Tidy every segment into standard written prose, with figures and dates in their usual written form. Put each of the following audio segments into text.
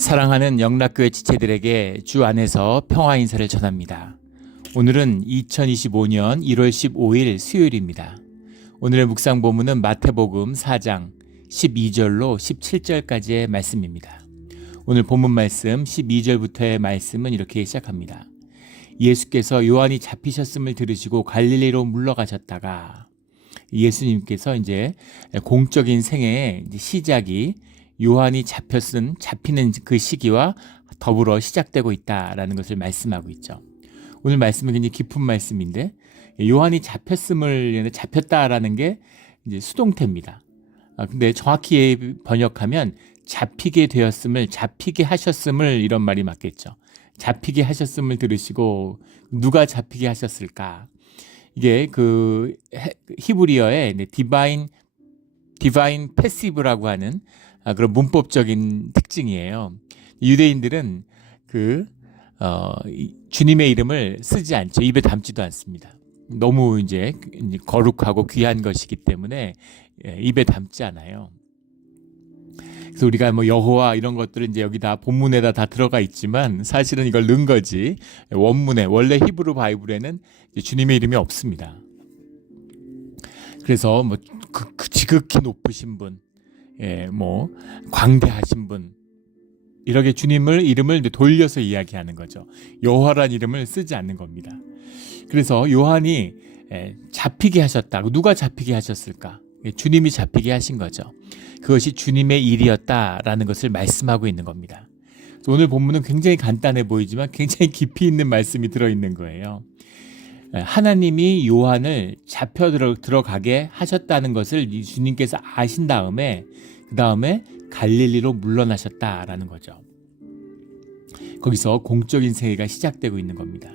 사랑하는 영락교회 지체들에게 주 안에서 평화 인사를 전합니다. 오늘은 2025년 1월 15일 수요일입니다. 오늘의 묵상 본문은 마태복음 4장 12절로 17절까지의 말씀입니다. 오늘 본문 말씀 12절부터의 말씀은 이렇게 시작합니다. 예수께서 요한이 잡히셨음을 들으시고 갈릴리로 물러가셨다가 예수님께서 이제 공적인 생애의 시작이 요한이 잡히는 그 시기와 더불어 시작되고 있다라는 것을 말씀하고 있죠. 오늘 말씀은 굉장히 깊은 말씀인데 요한이 잡혔다라는 게 이제 수동태입니다. 근데 정확히 번역하면 잡히게 하셨음을 이런 말이 맞겠죠. 잡히게 하셨음을 들으시고 누가 잡히게 하셨을까? 이게 그 히브리어의 디바인 패시브라고 하는 그런 문법적인 특징이에요. 유대인들은 주님의 이름을 쓰지 않죠. 입에 담지도 않습니다. 너무 이제 거룩하고 귀한 것이기 때문에 입에 담지 않아요. 그래서 우리가 뭐 여호와 이런 것들은 이제 여기다 본문에다 다 들어가 있지만 사실은 이걸 넣은 거지. 원문에 원래 히브리 바이블에는 주님의 이름이 없습니다. 그래서 뭐 지극히 높으신 분, 광대하신 분, 이렇게 주님을 이름을 돌려서 이야기하는 거죠. 여호와란 이름을 쓰지 않는 겁니다. 그래서 요한이 잡히게 하셨다. 누가 잡히게 하셨을까? 주님이 잡히게 하신 거죠. 그것이 주님의 일이었다라는 것을 말씀하고 있는 겁니다. 오늘 본문은 굉장히 간단해 보이지만 굉장히 깊이 있는 말씀이 들어있는 거예요. 하나님이 요한을 잡혀 들어가게 하셨다는 것을 주님께서 아신 다음에 그 다음에 갈릴리로 물러나셨다라는 거죠. 거기서 공적인 세계가 시작되고 있는 겁니다.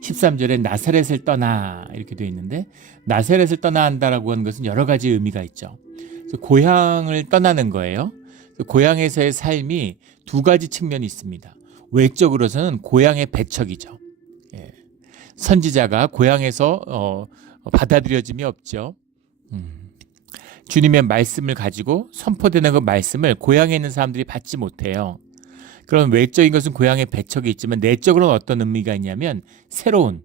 13절에 나사렛을 떠나 이렇게 되어 있는데 나사렛을 떠나 한다라고 하는 것은 여러 가지 의미가 있죠. 그래서 고향을 떠나는 거예요. 고향에서의 삶이 두 가지 측면이 있습니다. 외적으로서는 고향의 배척이죠. 선지자가 고향에서 받아들여짐이 없죠. 주님의 말씀을 가지고 선포되는 그 말씀을 고향에 있는 사람들이 받지 못해요. 그런 외적인 것은 고향의 배척이 있지만 내적으로는 어떤 의미가 있냐면 새로운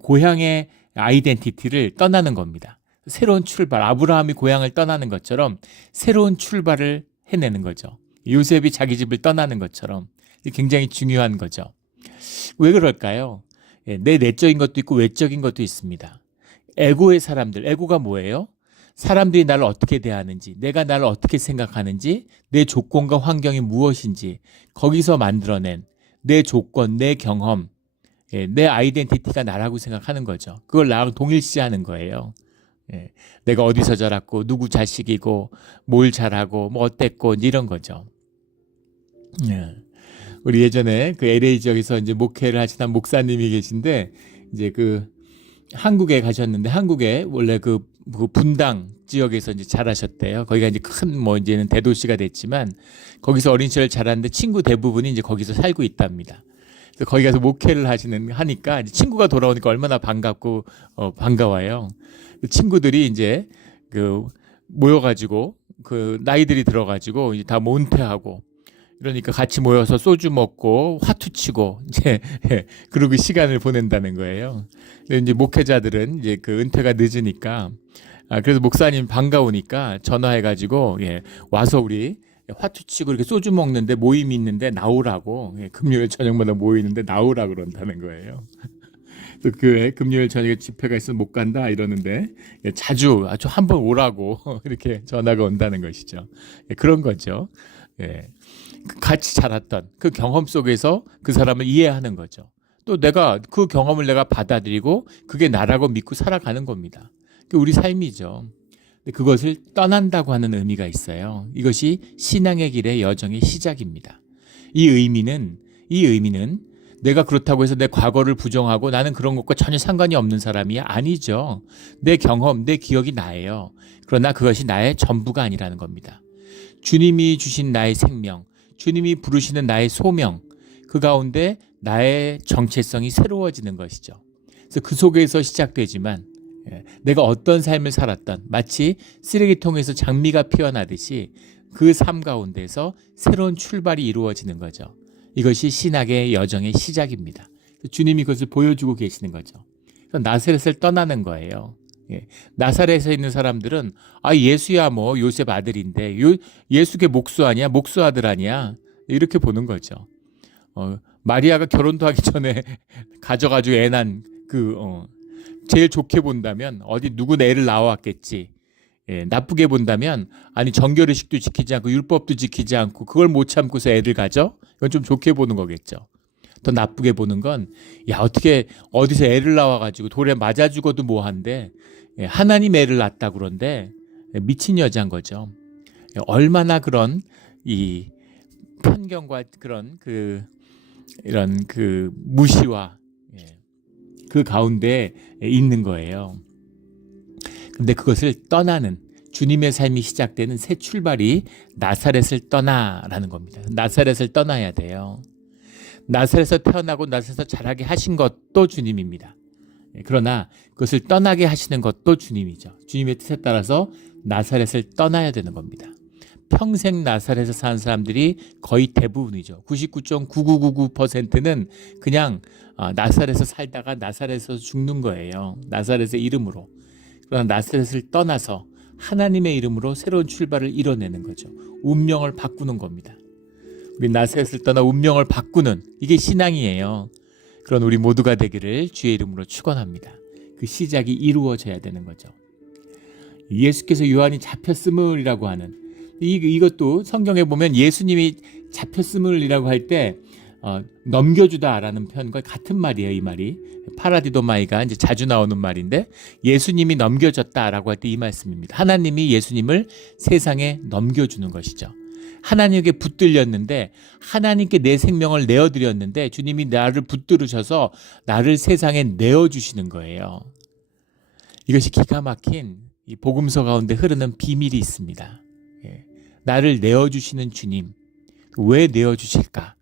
고향의 아이덴티티를 떠나는 겁니다. 새로운 출발, 아브라함이 고향을 떠나는 것처럼 새로운 출발을 해내는 거죠. 요셉이 자기 집을 떠나는 것처럼 굉장히 중요한 거죠. 왜 그럴까요? 내 내적인 것도 있고 외적인 것도 있습니다. 에고의 사람들, 에고가 뭐예요? 사람들이 나를 어떻게 대하는지, 내가 나를 어떻게 생각하는지, 내 조건과 환경이 무엇인지 거기서 만들어낸 내 조건, 내 경험, 내 아이덴티티가 나라고 생각하는 거죠. 그걸 나랑 동일시하는 거예요. 내가 어디서 자랐고 누구 자식이고 뭘 잘하고 뭐 어땠고 이런 거죠. 우리 예전에 그 LA 지역에서 이제 목회를 하시던 목사님이 계신데 이제 한국에 가셨는데 한국에 원래 그 분당 지역에서 이제 자라셨대요. 거기가 이제 이제는 대도시가 됐지만 거기서 어린 시절 자랐는데 친구 대부분이 이제 거기서 살고 있답니다. 그래서 거기 가서 목회를 하니까 이제 친구가 돌아오니까 얼마나 반갑고 반가워요. 친구들이 이제 모여가지고 나이들이 들어가지고 이제 다 은퇴하고 이러니까 같이 모여서 소주 먹고 화투 치고 이제 그러고 시간을 보낸다는 거예요. 근데 이제 목회자들은 이제 은퇴가 늦으니까 그래서 목사님 반가우니까 전화해가지고 와서 우리 화투 치고 이렇게 소주 먹는데 모임이 있는데 나오라고 금요일 저녁마다 모이는데 나오라 그런다는 거예요. 그래서 교회 금요일 저녁에 집회가 있으면 못 간다 이러는데 자주 아주 한번 오라고 이렇게 전화가 온다는 것이죠. 그런 거죠. 같이 자랐던 그 경험 속에서 그 사람을 이해하는 거죠. 또 내가 그 경험을 내가 받아들이고 그게 나라고 믿고 살아가는 겁니다. 그게 우리 삶이죠. 그것을 떠난다고 하는 의미가 있어요. 이것이 신앙의 길의 여정의 시작입니다. 이 의미는 내가 그렇다고 해서 내 과거를 부정하고 나는 그런 것과 전혀 상관이 없는 사람이 아니죠. 내 경험, 내 기억이 나예요. 그러나 그것이 나의 전부가 아니라는 겁니다. 주님이 주신 나의 생명, 주님이 부르시는 나의 소명, 그 가운데 나의 정체성이 새로워지는 것이죠. 그래서 그 속에서 시작되지만 내가 어떤 삶을 살았던 마치 쓰레기통에서 장미가 피어나듯이 그 삶 가운데서 새로운 출발이 이루어지는 거죠. 이것이 신학의 여정의 시작입니다. 주님이 그것을 보여주고 계시는 거죠. 나사렛을 떠나는 거예요. 예. 나사렛에 있는 사람들은 예수야 뭐 요셉 아들인데 예수께 목수 아니야? 목수 아들 아니야? 이렇게 보는 거죠. 마리아가 결혼도 하기 전에 가져가지고 애 난 제일 좋게 본다면 어디 누구 애를 낳아왔겠지. 예, 나쁘게 본다면 정결의식도 지키지 않고 율법도 지키지 않고 그걸 못 참고서 애를 가져? 이건 좀 좋게 보는 거겠죠. 더 나쁘게 보는 건 어떻게 어디서 애를 낳아가지고 돌에 맞아 죽어도 뭐한데 하나님 애를 낳았다 그런데 미친 여자인 거죠. 얼마나 그런 이 편견과 그런 이런 무시와 그 가운데 있는 거예요. 근데 그것을 떠나는 주님의 삶이 시작되는 새 출발이 나사렛을 떠나라는 겁니다. 나사렛을 떠나야 돼요. 나사렛에서 태어나고 나사렛에서 자라게 하신 것도 주님입니다. 그러나 그것을 떠나게 하시는 것도 주님이죠. 주님의 뜻에 따라서 나사렛을 떠나야 되는 겁니다. 평생 나사렛에서 사는 사람들이 거의 대부분이죠. 99.9999%는 그냥 나사렛에서 살다가 나사렛에서 죽는 거예요. 나사렛의 이름으로. 그러나 나사렛을 떠나서 하나님의 이름으로 새로운 출발을 이뤄내는 거죠. 운명을 바꾸는 겁니다. 우리 나사렛을 떠나 운명을 바꾸는 이게 신앙이에요. 그런 우리 모두가 되기를 주의 이름으로 축원합니다. 그 시작이 이루어져야 되는 거죠. 예수께서 요한이 잡혔음을이라고 하는 이것도 성경에 보면 예수님이 잡혔음을이라고 할 때 넘겨주다라는 표현과 같은 말이에요. 이 말이 파라디도마이가 이제 자주 나오는 말인데 예수님이 넘겨졌다라고 할 때 이 말씀입니다. 하나님이 예수님을 세상에 넘겨주는 것이죠. 하나님께 붙들렸는데 하나님께 내 생명을 내어드렸는데 주님이 나를 붙들으셔서 나를 세상에 내어주시는 거예요. 이것이 기가 막힌 이 복음서 가운데 흐르는 비밀이 있습니다. 나를 내어주시는 주님, 왜 내어주실까?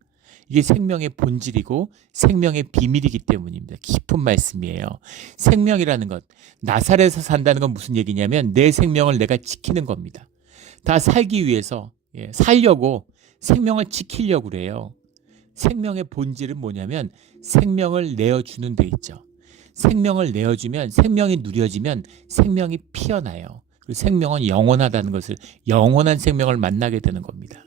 이게 생명의 본질이고 생명의 비밀이기 때문입니다. 깊은 말씀이에요. 생명이라는 것, 나사렛에서 산다는 건 무슨 얘기냐면 내 생명을 내가 지키는 겁니다. 다 살기 위해서 살려고 생명을 지키려고 그래요. 생명의 본질은 뭐냐면 생명을 내어주는 데 있죠. 생명을 내어주면 생명이 누려지면 생명이 피어나요. 그리고 생명은 영원하다는 것을 영원한 생명을 만나게 되는 겁니다.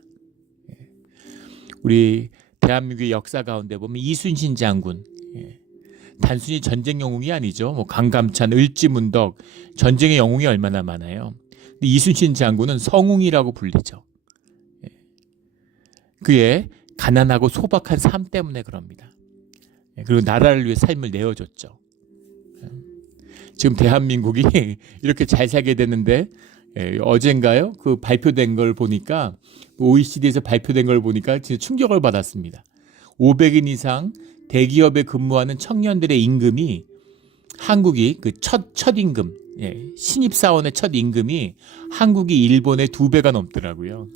우리 대한민국의 역사 가운데 보면 이순신 장군 단순히 전쟁 영웅이 아니죠. 뭐 강감찬, 을지문덕 전쟁의 영웅이 얼마나 많아요. 근데 이순신 장군은 성웅이라고 불리죠. 그의 가난하고 소박한 삶 때문에 그럽니다. 그리고 나라를 위해 삶을 내어줬죠. 지금 대한민국이 이렇게 잘 살게 됐는데 어젠가요? 그 발표된 걸 보니까 OECD에서 발표된 걸 보니까 진짜 충격을 받았습니다. 500인 이상 대기업에 근무하는 청년들의 임금이 한국이 그 첫 임금, 신입사원의 첫 임금이 한국이 일본의 2배가 넘더라고요.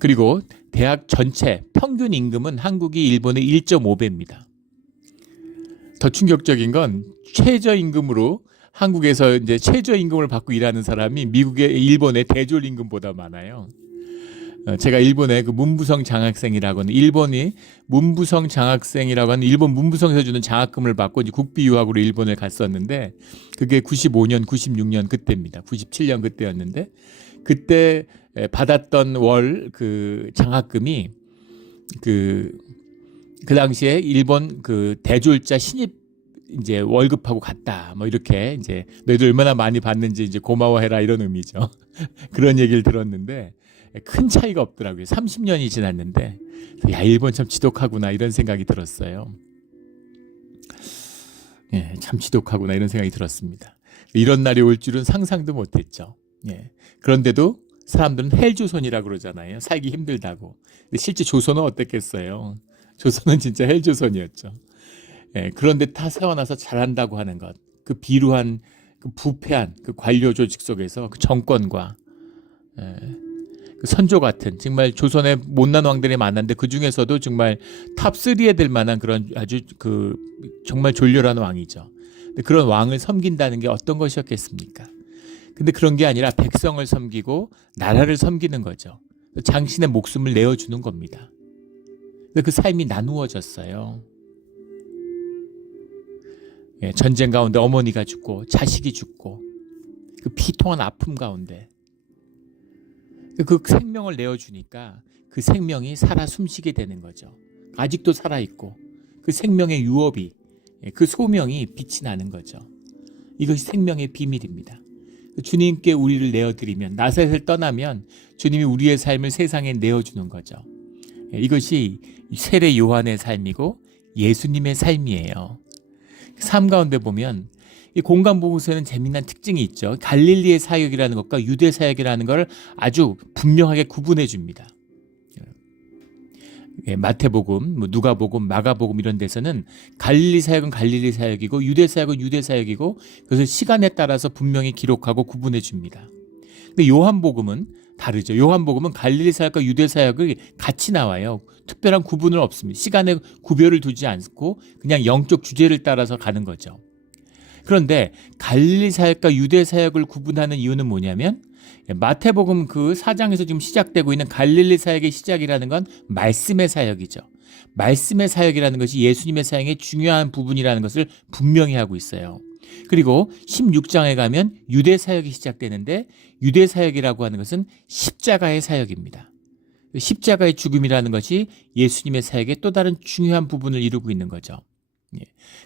그리고 대학 전체 평균 임금은 한국이 일본의 1.5배입니다. 더 충격적인 건 최저임금으로 한국에서 이제 최저임금을 받고 일하는 사람이 일본의 대졸임금보다 많아요. 제가 일본의 그 문부성 장학생이라고 하는 일본 문부성에서 주는 장학금을 받고 이제 국비 유학으로 일본을 갔었는데 그게 95년, 96년 그때입니다. 97년 그때였는데 그때 받았던 월 그 장학금이 그 당시에 일본 그 대졸자 신입 이제 월급하고 같다. 뭐 이렇게 이제 너희들 얼마나 많이 받는지 이제 고마워해라 이런 의미죠. 그런 얘기를 들었는데 큰 차이가 없더라고요. 30년이 지났는데 일본 참 지독하구나 이런 생각이 들었어요. 참 지독하구나 이런 생각이 들었습니다. 이런 날이 올 줄은 상상도 못했죠. 그런데도 사람들은 헬조선이라고 그러잖아요. 살기 힘들다고. 근데 실제 조선은 어땠겠어요? 조선은 진짜 헬조선이었죠. 그런데 다 세워나서 잘한다고 하는 것, 그 비루한, 그 부패한 그 관료 조직 속에서 그 정권과 그 선조 같은 정말 조선의 못난 왕들이 많았는데 그 중에서도 정말 탑3에 들 만한 그런 아주 그 정말 졸렬한 왕이죠. 근데 그런 왕을 섬긴다는 게 어떤 것이었겠습니까? 근데 그런 게 아니라 백성을 섬기고 나라를 섬기는 거죠. 당신의 목숨을 내어주는 겁니다. 근데 그 삶이 나누어졌어요. 예, 전쟁 가운데 어머니가 죽고 자식이 죽고 그 피통한 아픔 가운데 그 생명을 내어주니까 그 생명이 살아 숨쉬게 되는 거죠. 아직도 살아있고 그 생명의 유업이, 그 소명이 빛이 나는 거죠. 이것이 생명의 비밀입니다. 주님께 우리를 내어드리면, 나사렛을 떠나면 주님이 우리의 삶을 세상에 내어주는 거죠. 이것이 세례 요한의 삶이고 예수님의 삶이에요. 삶 가운데 보면 이 공간복음서에는 재미난 특징이 있죠. 갈릴리의 사역이라는 것과 유대 사역이라는 걸 아주 분명하게 구분해 줍니다. 마태복음, 누가복음, 마가복음 이런 데서는 갈릴리 사역은 갈릴리 사역이고 유대 사역은 유대 사역이고 그것을 시간에 따라서 분명히 기록하고 구분해 줍니다. 근데 요한복음은 다르죠. 요한복음은 갈릴리 사역과 유대 사역이 같이 나와요. 특별한 구분은 없습니다. 시간에 구별을 두지 않고 그냥 영적 주제를 따라서 가는 거죠. 그런데 갈릴리 사역과 유대 사역을 구분하는 이유는 뭐냐면 마태복음 그 4장에서 지금 시작되고 있는 갈릴리 사역의 시작이라는 건 말씀의 사역이죠. 말씀의 사역이라는 것이 예수님의 사역의 중요한 부분이라는 것을 분명히 하고 있어요. 그리고 16장에 가면 유대 사역이 시작되는데 유대 사역이라고 하는 것은 십자가의 사역입니다. 십자가의 죽음이라는 것이 예수님의 사역의 또 다른 중요한 부분을 이루고 있는 거죠.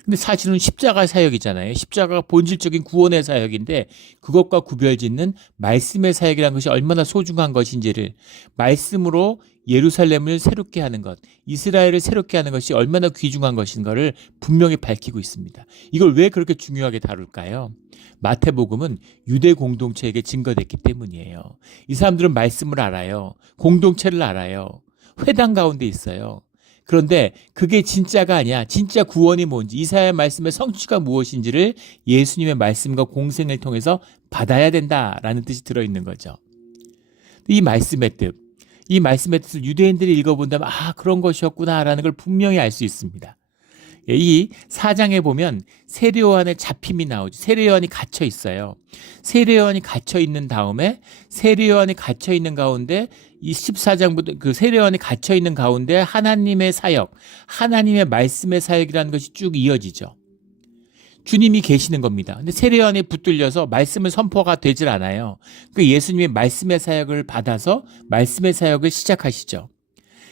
근데 사실은 십자가 사역이잖아요. 십자가가 본질적인 구원의 사역인데 그것과 구별짓는 말씀의 사역이라는 것이 얼마나 소중한 것인지를, 말씀으로 예루살렘을 새롭게 하는 것, 이스라엘을 새롭게 하는 것이 얼마나 귀중한 것인가를 분명히 밝히고 있습니다. 이걸 왜 그렇게 중요하게 다룰까요? 마태복음은 유대 공동체에게 증거됐기 때문이에요. 이 사람들은 말씀을 알아요. 공동체를 알아요. 회당 가운데 있어요. 그런데 그게 진짜가 아니야. 진짜 구원이 뭔지, 이사야의 말씀의 성취가 무엇인지를 예수님의 말씀과 공생을 통해서 받아야 된다라는 뜻이 들어있는 거죠. 이 말씀의 뜻을 유대인들이 읽어본다면 그런 것이었구나라는 걸 분명히 알 수 있습니다. 이 4장에 보면 세례요한의 잡힘이 나오죠. 세례요한이 갇혀 있어요. 세례요한이 갇혀 있는 다음에 세례요한이 갇혀 있는 가운데 이 14장부터 그 세례요한이 갇혀 있는 가운데 하나님의 사역, 하나님의 말씀의 사역이라는 것이 쭉 이어지죠. 주님이 계시는 겁니다. 근데 세례요한이 붙들려서 말씀을 선포가 되질 않아요. 그 예수님의 말씀의 사역을 받아서 말씀의 사역을 시작하시죠.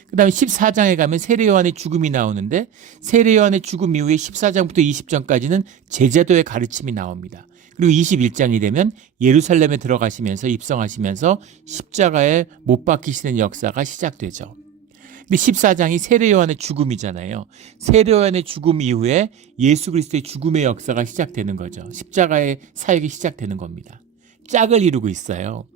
그 다음에 14장에 가면 세례요한의 죽음이 나오는데 세례요한의 죽음 이후에 14장부터 20장까지는 제자도의 가르침이 나옵니다. 그리고 21장이 되면 예루살렘에 들어가시면서 입성하시면서 십자가에 못 박히시는 역사가 시작되죠. 근데 14장이 세례요한의 죽음이잖아요. 세례요한의 죽음 이후에 예수 그리스도의 죽음의 역사가 시작되는 거죠. 십자가의 사역이 시작되는 겁니다. 짝을 이루고 있어요.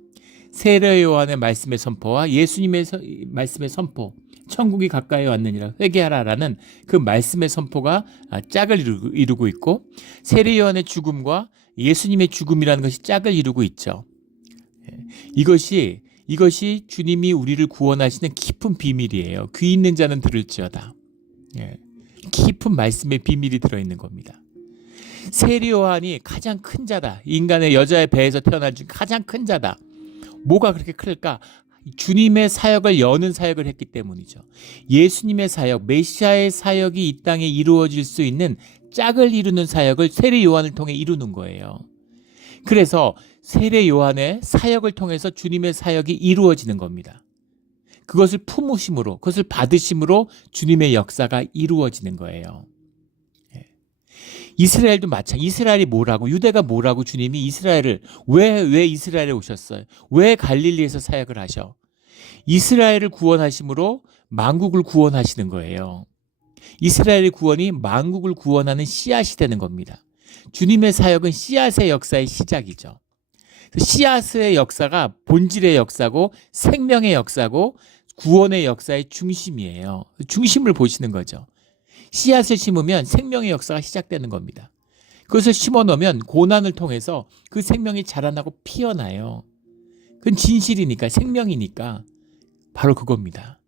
세례요한의 말씀의 선포와 예수님의 말씀의 선포, 천국이 가까이 왔느니라 회개하라라는 그 말씀의 선포가 짝을 이루고 있고, 세례요한의 죽음과 예수님의 죽음이라는 것이 짝을 이루고 있죠. 이것이 주님이 우리를 구원하시는 깊은 비밀이에요. 귀 있는 자는 들을지어다. 깊은 말씀의 비밀이 들어있는 겁니다. 세례요한이 가장 큰 자다. 인간의 여자의 배에서 태어난 중 가장 큰 자다. 뭐가 그렇게 클까? 주님의 사역을 여는 사역을 했기 때문이죠. 예수님의 사역, 메시아의 사역이 이 땅에 이루어질 수 있는 짝을 이루는 사역을 세례 요한을 통해 이루는 거예요. 그래서 세례 요한의 사역을 통해서 주님의 사역이 이루어지는 겁니다. 그것을 품으심으로, 그것을 받으심으로 주님의 역사가 이루어지는 거예요. 이스라엘도 마찬가지. 이스라엘이 뭐라고, 유대가 뭐라고 주님이 이스라엘을 왜 이스라엘에 오셨어요? 왜 갈릴리에서 사역을 하셔? 이스라엘을 구원하심으로 만국을 구원하시는 거예요. 이스라엘의 구원이 만국을 구원하는 씨앗이 되는 겁니다. 주님의 사역은 씨앗의 역사의 시작이죠. 씨앗의 역사가 본질의 역사고 생명의 역사고 구원의 역사의 중심이에요. 중심을 보시는 거죠. 씨앗을 심으면 생명의 역사가 시작되는 겁니다. 그것을 심어놓으면 고난을 통해서 그 생명이 자라나고 피어나요. 그건 진실이니까, 생명이니까 바로 그겁니다.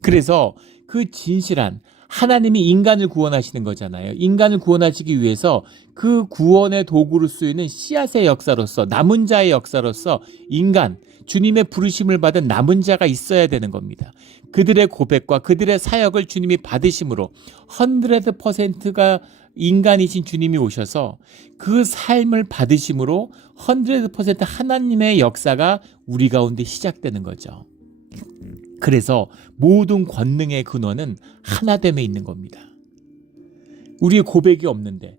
그래서 그 진실한 하나님이 인간을 구원하시는 거잖아요. 인간을 구원하시기 위해서 그 구원의 도구로 쓰이는 씨앗의 역사로서, 남은 자의 역사로서 인간, 주님의 부르심을 받은 남은 자가 있어야 되는 겁니다. 그들의 고백과 그들의 사역을 주님이 받으심으로 100%가 인간이신 주님이 오셔서 그 삶을 받으심으로 100% 하나님의 역사가 우리 가운데 시작되는 거죠. 그래서 모든 권능의 근원은 하나됨에 있는 겁니다. 우리의 고백이 없는데,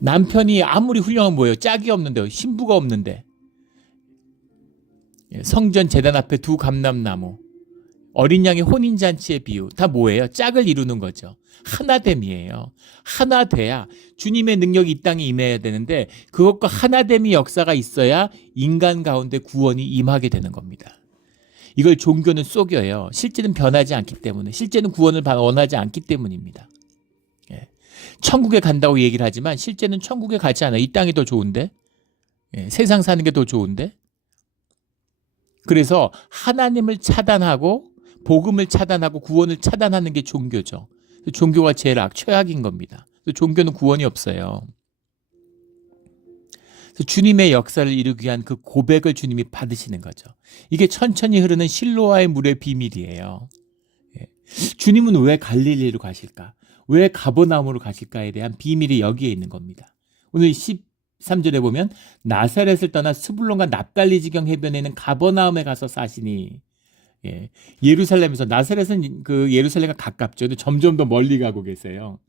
남편이 아무리 훌륭한 뭐예요? 짝이 없는데, 신부가 없는데, 성전 제단 앞에 두 감람나무, 어린 양의 혼인잔치의 비유, 다 뭐예요? 짝을 이루는 거죠. 하나됨이에요. 하나 돼야 주님의 능력이 이 땅에 임해야 되는데, 그것과 하나됨의 역사가 있어야 인간 가운데 구원이 임하게 되는 겁니다. 이걸 종교는 속여요. 실제는 변하지 않기 때문에, 실제는 구원을 원하지 않기 때문입니다. 천국에 간다고 얘기를 하지만 실제는 천국에 가지 않아요. 이 땅이 더 좋은데, 세상 사는 게 더 좋은데. 그래서 하나님을 차단하고 복음을 차단하고 구원을 차단하는 게 종교죠. 종교가 제일 최악인 겁니다. 종교는 구원이 없어요. 주님의 역사를 이루기 위한 그 고백을 주님이 받으시는 거죠. 이게 천천히 흐르는 실로아의 물의 비밀이에요. 주님은 왜 갈릴리로 가실까? 왜 가버나움으로 가실까에 대한 비밀이 여기에 있는 겁니다. 오늘 13절에 보면 나사렛을 떠나 스불론과 납달리 지경 해변에 있는 가버나움에 가서 사시니, 예루살렘에서, 나사렛은 그 예루살렘과 가깝죠. 근데 점점 더 멀리 가고 계세요.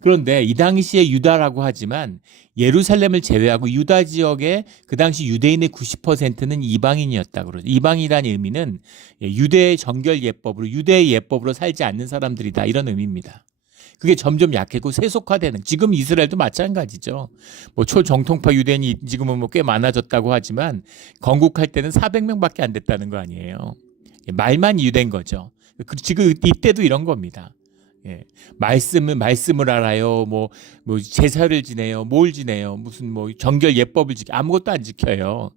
그런데 이 당시에 유다라고 하지만 예루살렘을 제외하고 유다 지역의 그 당시 유대인의 90%는 이방인이었다고 그러죠. 이방이라는 의미는 유대의 정결 예법으로, 유대의 예법으로 살지 않는 사람들이다, 이런 의미입니다. 그게 점점 약해지고 세속화되는, 지금 이스라엘도 마찬가지죠. 뭐 초정통파 유대인이 지금은 뭐 꽤 많아졌다고 하지만 건국할 때는 400명밖에 안 됐다는 거 아니에요. 말만 유대인 거죠. 지금 이때도 이런 겁니다. 말씀을 알아요. 뭐 제사를 지내요. 뭘 지내요. 무슨 뭐 정결 예법을 아무것도 안 지켜요.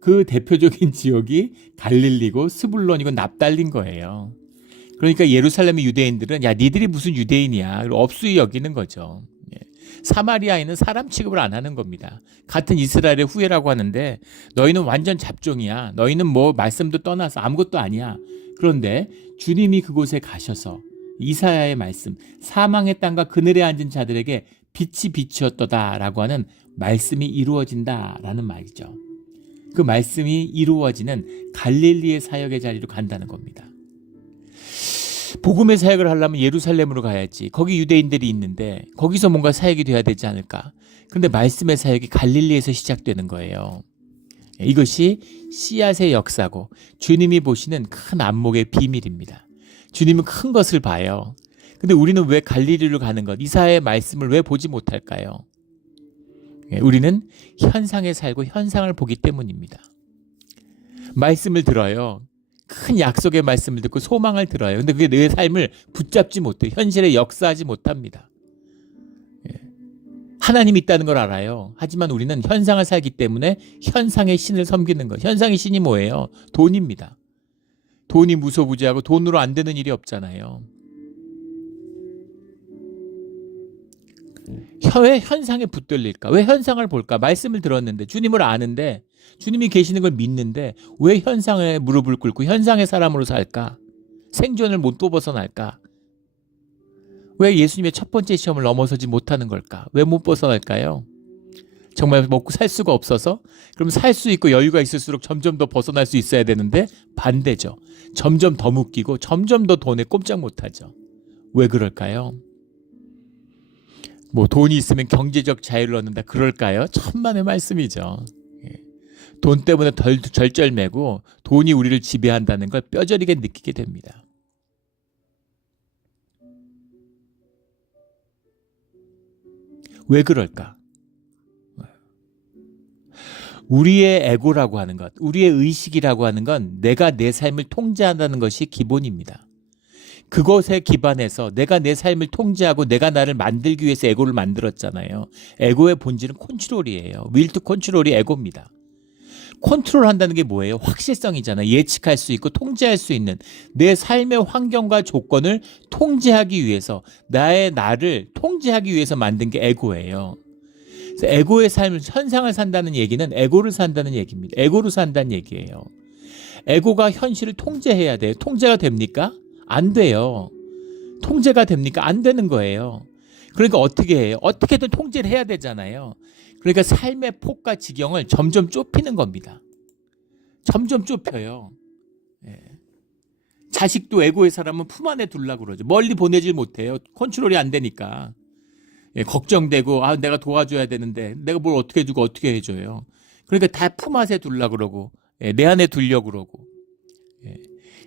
그 대표적인 지역이 갈릴리고 스불론이고 납달리인 거예요. 그러니까 예루살렘의 유대인들은 야, 니들이 무슨 유대인이야, 업수히 여기는 거죠. 사마리아인은 사람 취급을 안 하는 겁니다. 같은 이스라엘의 후예라고 하는데 너희는 완전 잡종이야. 너희는 뭐 말씀도 떠나서 아무것도 아니야. 그런데 주님이 그곳에 가셔서 이사야의 말씀, 사망의 땅과 그늘에 앉은 자들에게 빛이 비추었도다라고 하는 말씀이 이루어진다라는 말이죠. 그 말씀이 이루어지는 갈릴리의 사역의 자리로 간다는 겁니다. 복음의 사역을 하려면 예루살렘으로 가야지. 거기 유대인들이 있는데 거기서 뭔가 사역이 돼야 되지 않을까. 그런데 말씀의 사역이 갈릴리에서 시작되는 거예요. 이것이 씨앗의 역사고 주님이 보시는 큰 안목의 비밀입니다. 주님은 큰 것을 봐요. 근데 우리는 왜 갈릴리로 가는 것, 이사야의 말씀을 왜 보지 못할까요? 우리는 현상에 살고 현상을 보기 때문입니다. 말씀을 들어요. 큰 약속의 말씀을 듣고 소망을 들어요. 근데 그게 내 삶을 붙잡지 못해요. 현실에 역사하지 못합니다. 하나님이 있다는 걸 알아요. 하지만 우리는 현상을 살기 때문에 현상의 신을 섬기는 것. 현상의 신이 뭐예요? 돈입니다. 돈이 무소부지하고 돈으로 안 되는 일이 없잖아요. 왜 현상에 붙들릴까? 왜 현상을 볼까? 말씀을 들었는데, 주님을 아는데, 주님이 계시는 걸 믿는데 왜 현상에 무릎을 꿇고 현상의 사람으로 살까? 생존을 못 벗어날까? 왜 예수님의 첫 번째 시험을 넘어서지 못하는 걸까? 왜 못 벗어날까요? 정말 먹고 살 수가 없어서? 그럼 살 수 있고 여유가 있을수록 점점 더 벗어날 수 있어야 되는데 반대죠. 점점 더 묶이고 점점 더 돈에 꼼짝 못하죠. 왜 그럴까요? 뭐 돈이 있으면 경제적 자유를 얻는다, 그럴까요? 천만의 말씀이죠. 돈 때문에 절절매고 돈이 우리를 지배한다는 걸 뼈저리게 느끼게 됩니다. 왜 그럴까? 우리의 에고라고 하는 것, 우리의 의식이라고 하는 건 내가 내 삶을 통제한다는 것이 기본입니다. 그것에 기반해서 내가 내 삶을 통제하고 내가 나를 만들기 위해서 에고를 만들었잖아요. 에고의 본질은 컨트롤이에요. 윌 투 컨트롤이 에고입니다. 컨트롤한다는 게 뭐예요? 확실성이잖아요. 예측할 수 있고 통제할 수 있는 내 삶의 환경과 조건을 통제하기 위해서 나를 통제하기 위해서 만든 게 에고예요. 그래서 에고의 삶을 현상을 산다는 얘기는 에고를 산다는 얘기입니다. 에고로 산다는 얘기예요. 에고가 현실을 통제해야 돼요. 통제가 됩니까? 안 돼요. 통제가 됩니까? 안 되는 거예요. 그러니까 어떻게 해요? 어떻게든 통제를 해야 되잖아요. 그러니까 삶의 폭과 지경을 점점 좁히는 겁니다. 점점 좁혀요. 예. 자식도 에고의 사람은 품 안에 두려고 그러죠. 멀리 보내질 못해요. 컨트롤이 안 되니까. 예, 걱정되고 내가 도와줘야 되는데 내가 뭘 어떻게 해주고 어떻게 해줘요. 그러니까 다 품 안에 두려고 그러고 내 안에 두려고 그러고.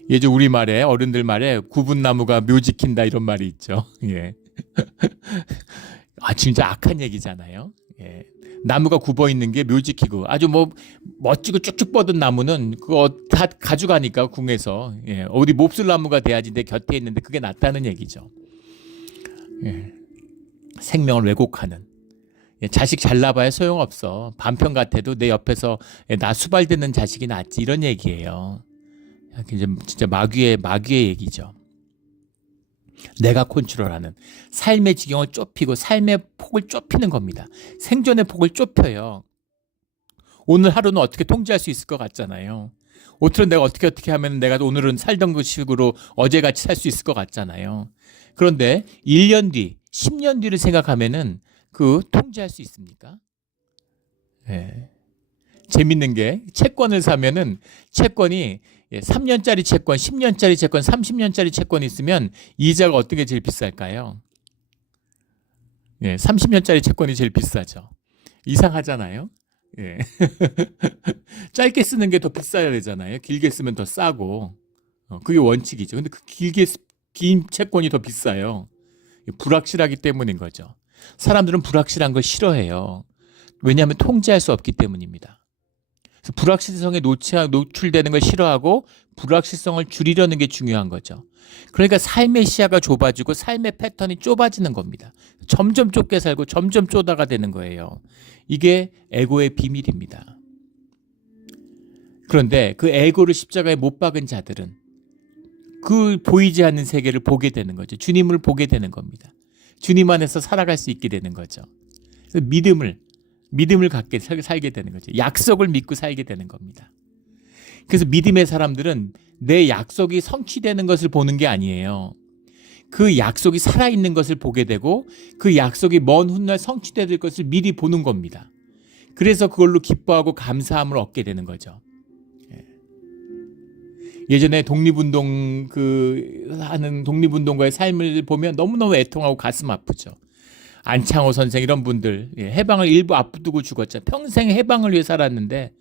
예전 우리 말에 어른들 말에 구분나무가 묘 지킨다 이런 말이 있죠. 예. 진짜 악한 얘기잖아요. 예. 나무가 굽어 있는 게 묘 지키고 아주 멋지고 쭉쭉 뻗은 나무는 그거 다 가져가니까 궁에서 어디 몹쓸 나무가 돼야지 내 곁에 있는데 그게 낫다는 얘기죠. 예. 생명을 왜곡하는 자식 잘나봐야 소용없어. 반편 같아도 내 옆에서 나 수발되는 자식이 낫지 이런 얘기예요. 진짜 마귀의 얘기죠. 내가 컨트롤하는 삶의 지경을 좁히고 삶의 폭을 좁히는 겁니다. 생존의 폭을 좁혀요. 오늘 하루는 어떻게 통제할 수 있을 것 같잖아요. 오늘은 내가 어떻게 하면 내가 오늘은 살던 그 식으로 어제같이 살 수 있을 것 같잖아요. 그런데 1년 뒤, 10년 뒤를 생각하면은 통제할 수 있습니까? 네. 재밌는 게 채권을 사면은 채권이 3년짜리 채권, 10년짜리 채권, 30년짜리 채권이 있으면 이자가 어떤 게 제일 비쌀까요? 30년짜리 채권이 제일 비싸죠. 이상하잖아요. 짧게 쓰는 게 더 비싸야 되잖아요. 길게 쓰면 더 싸고. 그게 원칙이죠. 근데 긴 채권이 더 비싸요. 불확실하기 때문인 거죠. 사람들은 불확실한 걸 싫어해요. 왜냐하면 통제할 수 없기 때문입니다. 그래서 불확실성에 노출되는 걸 싫어하고 불확실성을 줄이려는 게 중요한 거죠. 그러니까 삶의 시야가 좁아지고 삶의 패턴이 좁아지는 겁니다. 점점 좁게 살고 점점 쪼다가 되는 거예요. 이게 에고의 비밀입니다. 그런데 그 에고를 십자가에 못 박은 자들은 보이지 않는 세계를 보게 되는 거죠. 주님을 보게 되는 겁니다. 주님 안에서 살아갈 수 있게 되는 거죠. 그래서 믿음을 갖게 살게 되는 거죠. 약속을 믿고 살게 되는 겁니다. 그래서 믿음의 사람들은 내 약속이 성취되는 것을 보는 게 아니에요. 그 약속이 살아있는 것을 보게 되고 그 약속이 먼 훗날 성취될 것을 미리 보는 겁니다. 그래서 그걸로 기뻐하고 감사함을 얻게 되는 거죠. 예전에 하는 독립운동가의 삶을 보면 너무너무 애통하고 가슴 아프죠. 안창호 선생 이런 분들 해방을 일부 앞두고 죽었죠. 평생 해방을 위해 살았는데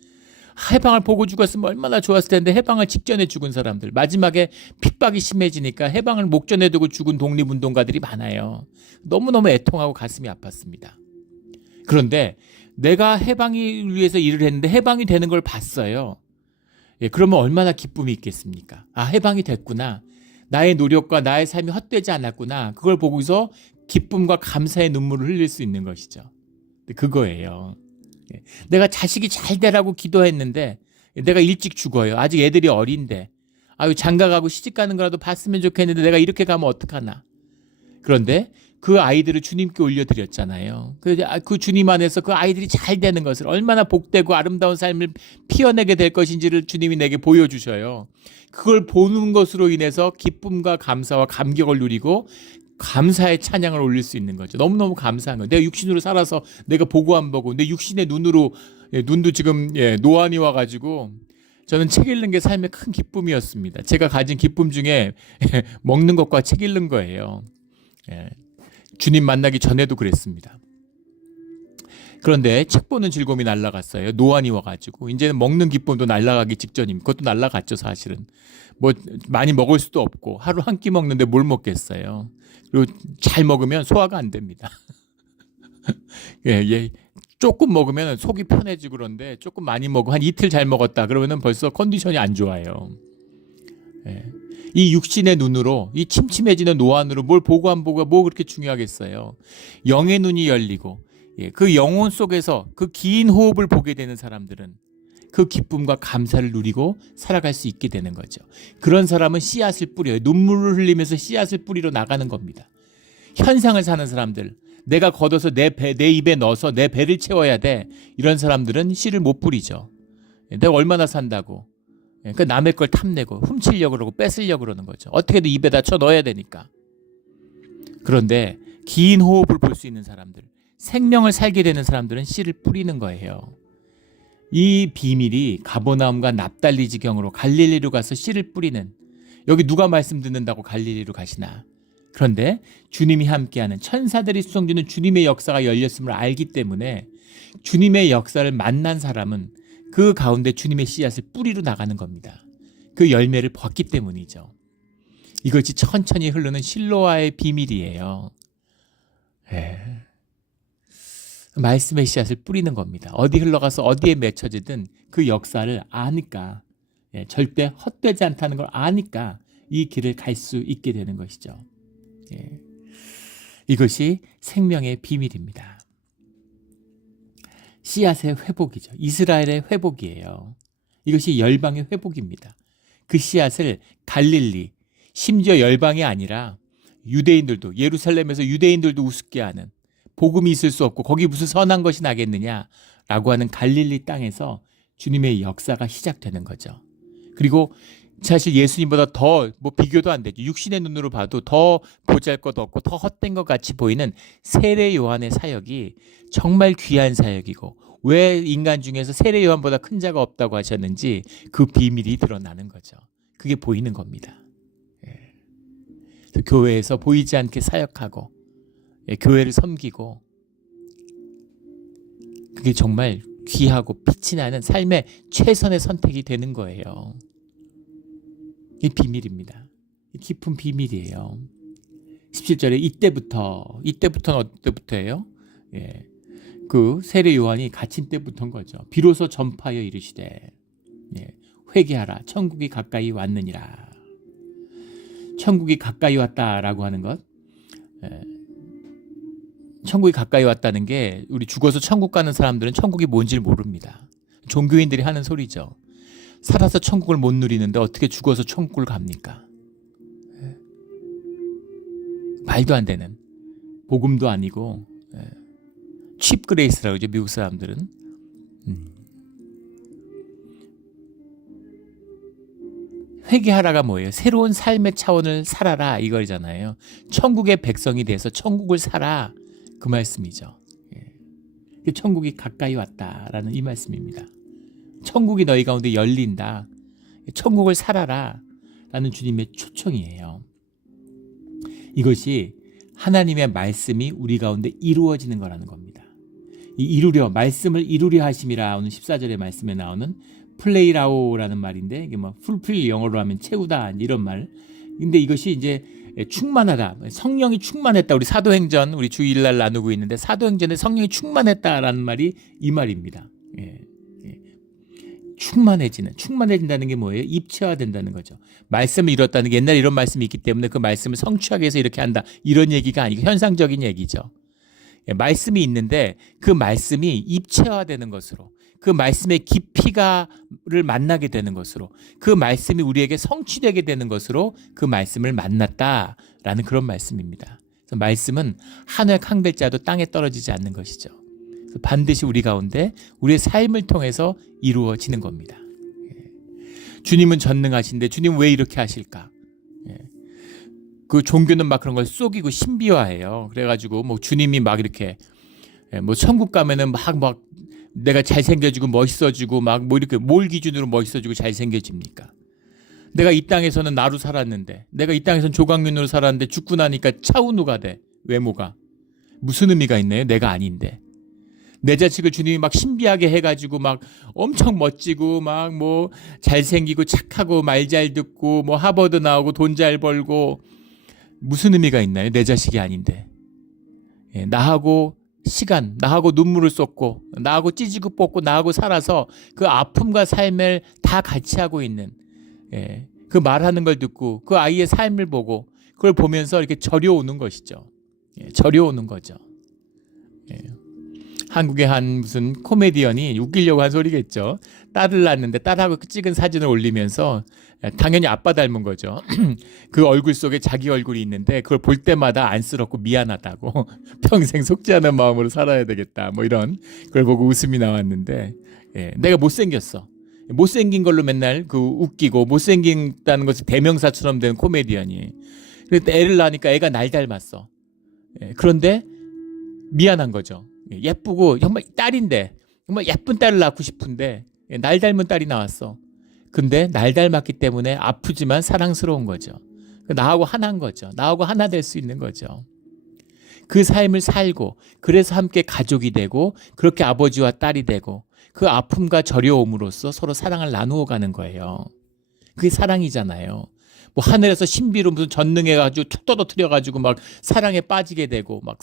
해방을 보고 죽었으면 얼마나 좋았을 텐데 해방을 직전에 죽은 사람들, 마지막에 핍박이 심해지니까 해방을 목전에 두고 죽은 독립운동가들이 많아요. 너무너무 애통하고 가슴이 아팠습니다. 그런데 내가 해방을 위해서 일을 했는데 해방이 되는 걸 봤어요. 그러면 얼마나 기쁨이 있겠습니까? 해방이 됐구나. 나의 노력과 나의 삶이 헛되지 않았구나. 그걸 보고서 기쁨과 감사의 눈물을 흘릴 수 있는 것이죠. 그거예요. 내가 자식이 잘 되라고 기도했는데 내가 일찍 죽어요. 아직 애들이 어린데 장가가고 시집가는 거라도 봤으면 좋겠는데 내가 이렇게 가면 어떡하나. 그런데 그 아이들을 주님께 올려드렸잖아요. 그 주님 안에서 그 아이들이 잘 되는 것을 얼마나 복되고 아름다운 삶을 피워내게 될 것인지를 주님이 내게 보여주셔요. 그걸 보는 것으로 인해서 기쁨과 감사와 감격을 누리고 감사의 찬양을 올릴 수 있는 거죠. 너무너무 감사한 거예요. 내가 육신으로 살아서 내가 보고 안 보고 내 육신의 눈도 지금 노안이 와가지고 저는 책 읽는 게 삶의 큰 기쁨이었습니다. 제가 가진 기쁨 중에 먹는 것과 책 읽는 거예요. 주님 만나기 전에도 그랬습니다. 그런데 책 보는 즐거움이 날아갔어요. 노안이 와가지고 이제는 먹는 기쁨도 날아가기 직전입니다. 그것도 날아갔죠 사실은. 많이 먹을 수도 없고 하루 한 끼 먹는데 뭘 먹겠어요. 그리고 잘 먹으면 소화가 안 됩니다. 조금 먹으면 속이 편해지고 그런데 조금 많이 먹고 한 이틀 잘 먹었다 그러면 벌써 컨디션이 안 좋아요. 이 육신의 눈으로 이 침침해지는 노안으로 뭘 보고 안 보고가 뭐 그렇게 중요하겠어요. 영의 눈이 열리고 그 영혼 속에서 그 긴 호흡을 보게 되는 사람들은 그 기쁨과 감사를 누리고 살아갈 수 있게 되는 거죠. 그런 사람은 씨앗을 뿌려요. 눈물을 흘리면서 씨앗을 뿌리러 나가는 겁니다. 현상을 사는 사람들, 내가 걷어서 내 입에 넣어서 내 배를 채워야 돼. 이런 사람들은 씨를 못 뿌리죠. 내가 얼마나 산다고. 그러니까 남의 걸 탐내고 훔치려고 그러고 뺏으려고 그러는 거죠. 어떻게든 입에다 쳐 넣어야 되니까. 그런데 긴 호흡을 볼 수 있는 사람들, 생명을 살게 되는 사람들은 씨를 뿌리는 거예요. 이 비밀이 가버나움과 납달리 지경으로 갈릴리로 가서 씨를 뿌리는, 여기 누가 말씀 듣는다고 갈릴리로 가시나. 그런데 주님이 함께하는, 천사들이 수송주는 주님의 역사가 열렸음을 알기 때문에 주님의 역사를 만난 사람은 그 가운데 주님의 씨앗을 뿌리로 나가는 겁니다. 그 열매를 벗기 때문이죠. 이것이 천천히 흐르는 실로아의 비밀이에요. 말씀의 씨앗을 뿌리는 겁니다. 어디 흘러가서 어디에 맺혀지든 그 역사를 아니까, 절대 헛되지 않다는 걸 아니까 이 길을 갈 수 있게 되는 것이죠. 이것이 생명의 비밀입니다. 씨앗의 회복이죠. 이스라엘의 회복이에요. 이것이 열방의 회복입니다. 그 씨앗을 갈릴리, 심지어 열방이 아니라 유대인들도, 예루살렘에서 유대인들도 우습게 하는, 복음이 있을 수 없고 거기 무슨 선한 것이 나겠느냐라고 하는 갈릴리 땅에서 주님의 역사가 시작되는 거죠. 그리고 사실 예수님보다 더 비교도 안 되죠. 육신의 눈으로 봐도 더 보잘것없고 더 헛된 것 같이 보이는 세례 요한의 사역이 정말 귀한 사역이고, 왜 인간 중에서 세례 요한보다 큰 자가 없다고 하셨는지 그 비밀이 드러나는 거죠. 그게 보이는 겁니다. 교회에서 보이지 않게 사역하고 교회를 섬기고, 그게 정말 귀하고 빛이 나는 삶의 최선의 선택이 되는 거예요. 이 비밀입니다. 깊은 비밀이에요. 17절에 이때부터는 어때부터예요? 그 세례 요한이 갇힌 때부터인 거죠. 비로소 전파하여 이르시되 회개하라, 천국이 가까이 왔느니라. 천국이 가까이 왔다라고 하는 것, 천국이 가까이 왔다는 게, 우리 죽어서 천국 가는 사람들은 천국이 뭔지를 모릅니다. 종교인들이 하는 소리죠. 살아서 천국을 못 누리는데 어떻게 죽어서 천국을 갑니까? 말도 안 되는, 복음도 아니고 칩 그레이스라고 하죠, 미국 사람들은. 회개하라가 뭐예요? 새로운 삶의 차원을 살아라, 이거잖아요. 천국의 백성이 돼서 천국을 살아, 그 말씀이죠. 천국이 가까이 왔다라는 이 말씀입니다. 천국이 너희 가운데 열린다, 천국을 살아라 라는 주님의 초청이에요. 이것이 하나님의 말씀이 우리 가운데 이루어지는 거라는 겁니다. 이 말씀을 이루려 하심이라, 오늘 14절의 말씀에 나오는 플레이라오라는 말인데, 이게 풀필, 영어로 하면 채우다, 이런 말. 근데 이것이 이제 충만하다, 성령이 충만했다. 우리 사도행전, 우리 주일날 나누고 있는데 사도행전에 성령이 충만했다라는 말이 이 말입니다. 충만해진다는 게 뭐예요? 입체화된다는 거죠. 말씀을 이뤘다는 게, 옛날에 이런 말씀이 있기 때문에 그 말씀을 성취하기 위해서 이렇게 한다, 이런 얘기가 아니고 현상적인 얘기죠. 말씀이 있는데 그 말씀이 입체화되는 것으로, 그 말씀의 깊이를 만나게 되는 것으로, 그 말씀이 우리에게 성취되게 되는 것으로 그 말씀을 만났다라는 그런 말씀입니다. 그래서 말씀은 한 획 한 글자도 땅에 떨어지지 않는 것이죠. 그래서 반드시 우리 가운데 우리의 삶을 통해서 이루어지는 겁니다. 주님은 전능하신데 주님은 왜 이렇게 하실까? 그 종교는 막 그런 걸 속이고 신비화해요. 그래가지고 주님이 막 이렇게 천국 가면은 막 내가 잘생겨지고 멋있어지고 이렇게 뭘 기준으로 멋있어지고 잘생겨집니까? 내가 이 땅에서는 나로 살았는데, 내가 이 땅에서는 조각윤으로 살았는데 죽고 나니까 차은우가 돼. 외모가 무슨 의미가 있나요? 내가 아닌데. 내 자식을 주님이 막 신비하게 해가지고 막 엄청 멋지고 막 잘생기고 착하고 말 잘 듣고 하버드 나오고 돈 잘 벌고, 무슨 의미가 있나요? 내 자식이 아닌데. 나하고 시간, 나하고 눈물을 쏟고, 나하고 찢고 뽑고, 나하고 살아서 그 아픔과 삶을 다 같이 하고 있는, 그 말하는 걸 듣고 그 아이의 삶을 보고 그걸 보면서 이렇게 저려오는 것이죠. 저려오는 거죠. 한국의 한 무슨 코미디언이 웃기려고 한 소리겠죠. 딸을 낳았는데 딸하고 찍은 사진을 올리면서 당연히 아빠 닮은 거죠. 그 얼굴 속에 자기 얼굴이 있는데 그걸 볼 때마다 안쓰럽고 미안하다고 평생 속지 않은 마음으로 살아야 되겠다. 뭐 이런 걸 보고 웃음이 나왔는데 내가 못생겼어. 못생긴 걸로 맨날 그 웃기고 못생긴다는 것이 대명사처럼 된 코미디언이. 그런데 애를 낳으니까 애가 날 닮았어. 그런데 미안한 거죠. 예쁘고 정말 딸인데 정말 예쁜 딸을 낳고 싶은데 날 닮은 딸이 나왔어. 근데 날 닮았기 때문에 아프지만 사랑스러운 거죠. 나하고 하나인 거죠. 나하고 하나 될 수 있는 거죠. 그 삶을 살고 그래서 함께 가족이 되고 그렇게 아버지와 딸이 되고 그 아픔과 저려움으로써 서로 사랑을 나누어 가는 거예요. 그게 사랑이잖아요. 뭐 하늘에서 신비로 무슨 전능해가지고 툭 떨어뜨려가지고 막 사랑에 빠지게 되고 막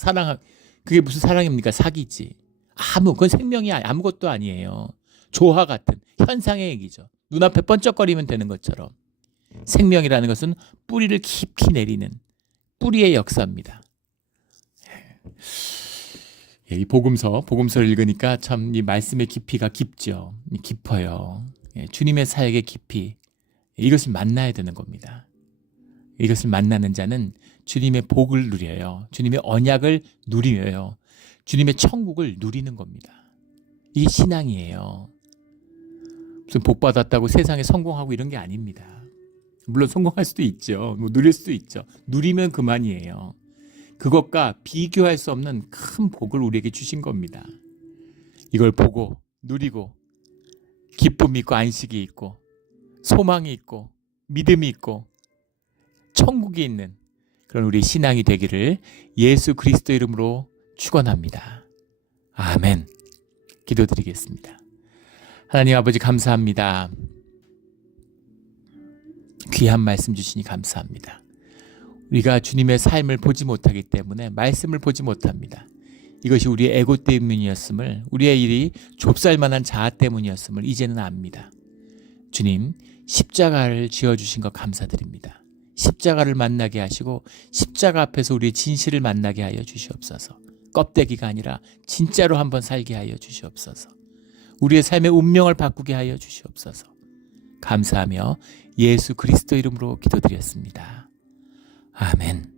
그게 무슨 사랑입니까? 사기지. 그건 생명이 아무것도 아니에요. 조화 같은 현상의 얘기죠. 눈앞에 번쩍거리면 되는 것처럼 생명이라는 것은 뿌리를 깊이 내리는 뿌리의 역사입니다. 이 복음서를 읽으니까 참 이 말씀의 깊이가 깊죠. 깊어요. 주님의 사역의 깊이, 이것을 만나야 되는 겁니다. 이것을 만나는 자는 주님의 복을 누려요. 주님의 언약을 누려요. 주님의 천국을 누리는 겁니다. 이게 신앙이에요. 무슨 복 받았다고 세상에 성공하고 이런 게 아닙니다. 물론 성공할 수도 있죠. 뭐 누릴 수도 있죠. 누리면 그만이에요. 그것과 비교할 수 없는 큰 복을 우리에게 주신 겁니다. 이걸 보고 누리고 기쁨이 있고 안식이 있고 소망이 있고 믿음이 있고 천국이 있는 그런 우리 신앙이 되기를 예수 그리스도 이름으로 축원합니다. 아멘. 기도드리겠습니다. 하나님 아버지 감사합니다. 귀한 말씀 주시니 감사합니다. 우리가 주님의 삶을 보지 못하기 때문에 말씀을 보지 못합니다. 이것이 우리의 에고 때문이었음을, 우리의 일이 좁쌀만한 자아 때문이었음을 이제는 압니다. 주님, 십자가를 지어주신 것 감사드립니다. 십자가를 만나게 하시고 십자가 앞에서 우리의 진실을 만나게 하여 주시옵소서. 껍데기가 아니라 진짜로 한번 살게 하여 주시옵소서. 우리의 삶의 운명을 바꾸게 하여 주시옵소서. 감사하며 예수 그리스도 이름으로 기도드렸습니다. 아멘.